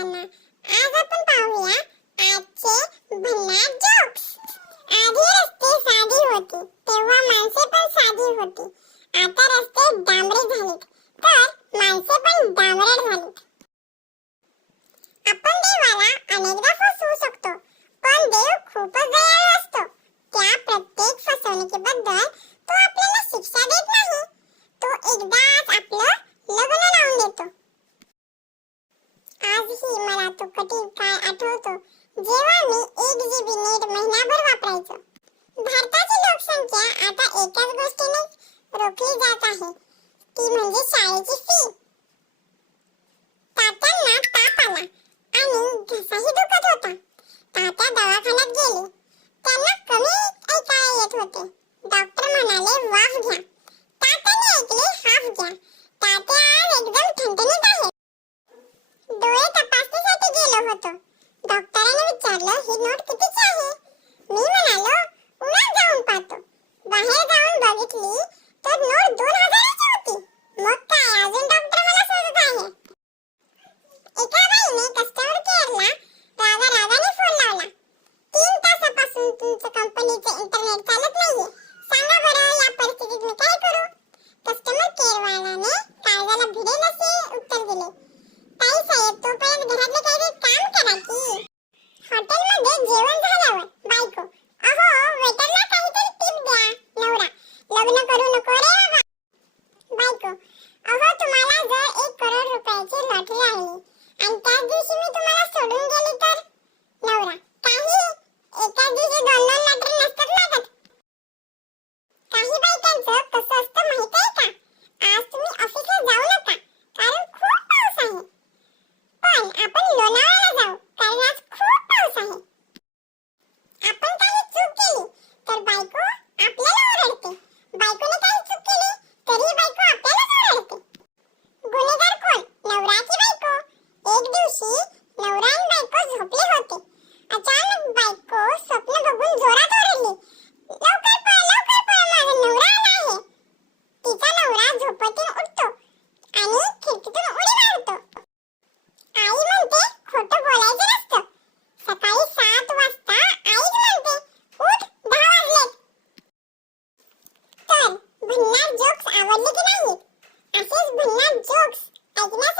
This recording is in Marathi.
सर्वांना आज आपण पाहूया आजचे भन्नाट जोक्स आधी रस्ते साधी होती तेव्हा माणसे पण साधी होती आता रस्ते डांबरे झालेत तर माणसे पण डांबरट झालीत मला काय आठवतो? जेव्हा मी एक जीबी नेट महिनाभर वापरायचो. भारताची लोकसंख्या आता एकाच गोष्टीने रोखली जात आहे. ती म्हणजे शाळेची फी तात्यांना ताप आला आणि घसाही दुखत होता. तात्या दवाखान्यात गेले. त्यांना कमी ऐकायला येत होते. डॉक्टर म्हणाले वाफ घ्या. तात्याने ऐकले हाफ घ्या. तात्या विचारलं ही नोट कितीची आहे? मी म्हणालो उन्हात जाऊन पाहतो. बाहेर जाऊन बघितली तर नोट दोन हजाराची होती. मग काय अजून डॉक्टर मला शोधत आहे. एका बाईने कस्टमर केअरला रागा रागाने फोन लावला. तीन तासापासून तुमचं कंपनीचे इंटरनेट चालत नाहीये. सांगा बरं या परिस्थितीत आवडली की नाही असेच भन्नाट जोक्स ऐकण्यासाठी